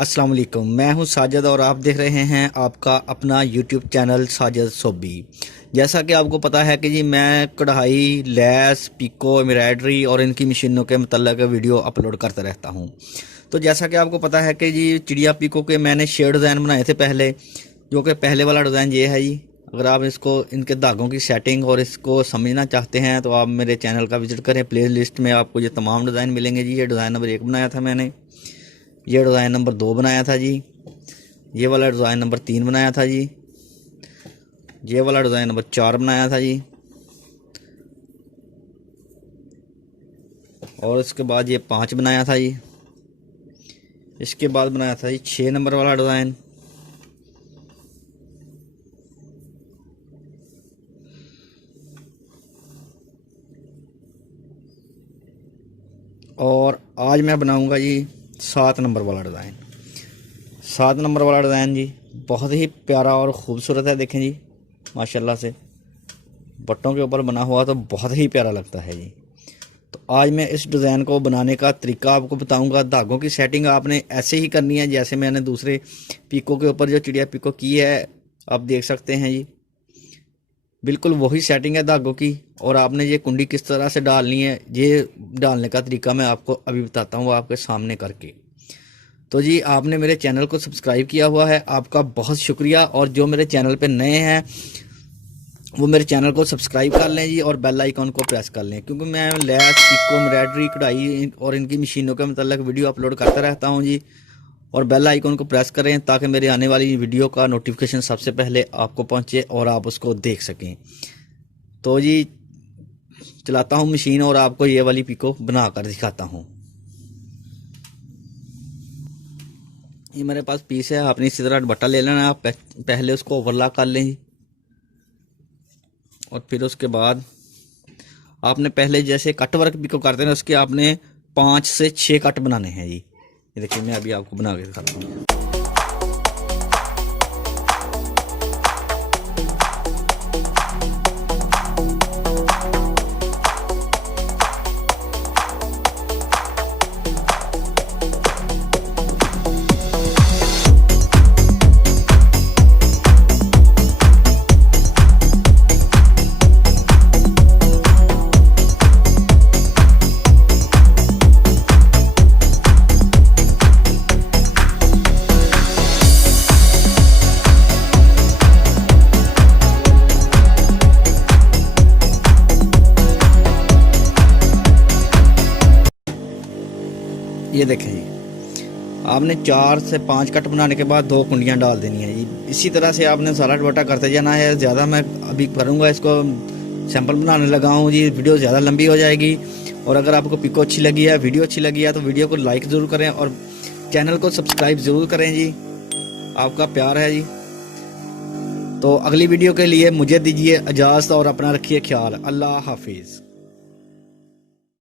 अस्सलाम वालेकुम, मैं हूं साजिद और आप देख रहे हैं आपका अपना यूट्यूब चैनल साजिद सोबी। जैसा कि आपको पता है कि जी मैं कढ़ाई, लैस, पिको, एम्ब्रॉयडरी और इनकी मशीनों के मतलब वीडियो अपलोड करता रहता हूं। तो जैसा कि आपको पता है कि जी चिड़िया पिको के मैंने शेड डिज़ाइन बनाए थे पहले, जो कि पहले वाला डिज़ाइन ये है जी। अगर आप इसको इनके धागों की सेटिंग और इसको समझना चाहते हैं तो आप मेरे चैनल का विज़िट करें। प्ले लिस्ट में आपको ये तमाम डिज़ाइन मिलेंगे जी। ये डिज़ाइन नंबर 1 बनाया था मैंने, ये डिज़ाइन नंबर 2 बनाया था जी, ये वाला डिज़ाइन नंबर 3 बनाया था जी, ये वाला डिज़ाइन नंबर 4 बनाया था जी, और इसके बाद ये 5 बनाया था जी। इसके बाद बनाया था जी 6 नंबर वाला डिज़ाइन, और आज मैं बनाऊंगा जी 7 नंबर वाला डिज़ाइन। 7 नंबर वाला डिज़ाइन जी बहुत ही प्यारा और ख़ूबसूरत है। देखें जी, माशाल्लाह से बट्टों के ऊपर बना हुआ तो बहुत ही प्यारा लगता है जी। तो आज मैं इस डिज़ाइन को बनाने का तरीका आपको बताऊंगा। धागों की सेटिंग आपने ऐसे ही करनी है जैसे मैंने दूसरे पिको के ऊपर जो चिड़िया पिको की है, आप देख सकते हैं जी, बिल्कुल वही सेटिंग है धागों की। और आपने ये कुंडी किस तरह से डालनी है, ये डालने का तरीका मैं आपको अभी बताता हूँ आपके सामने करके। तो जी आपने मेरे चैनल को सब्सक्राइब किया हुआ है, आपका बहुत शुक्रिया। और जो मेरे चैनल पे नए हैं वो मेरे चैनल को सब्सक्राइब कर लें जी, और बेल आइकॉन को प्रेस कर लें, क्योंकि मैं लैस, पिको, एम्ब्रॉयडरी, कढ़ाई और इनकी मशीनों के मतलब वीडियो अपलोड करता रहता हूँ जी। और बेल आइकॉन को प्रेस करें ताकि मेरे आने वाली वीडियो का नोटिफिकेशन सबसे पहले आपको पहुँचे और आप उसको देख सकें। तो जी चलाता हूँ मशीन और आपको ये वाली पिको बना कर दिखाता हूँ। ये मेरे पास पीस है, आपने इसी तरह बट्टा ले लेना है। आप पहले उसको ओवरलॉक कर लें, और फिर उसके बाद आपने पहले जैसे कट वर्क पिको करते हैं उसके आपने 5 से 6 कट बनाने हैं जी। ये देखिए मैं अभी आपको बना के दिखाता हूँ। ये देखें जी, आपने 4 से 5 कट बनाने के बाद 2 कुंडियां डाल देनी है जी। इसी तरह से आपने सारा दुपट्टा करते जाना है। ज़्यादा मैं अभी करूँगा, इसको सैंपल बनाने लगा हूँ जी, वीडियो ज़्यादा लंबी हो जाएगी। और अगर आपको पिको अच्छी लगी है, वीडियो अच्छी लगी है, तो वीडियो को लाइक ज़रूर करें और चैनल को सब्सक्राइब ज़रूर करें जी। आपका प्यार है जी। तो अगली वीडियो के लिए मुझे दीजिए इजाज़त और अपना रखिए ख्याल। अल्लाह हाफिज़।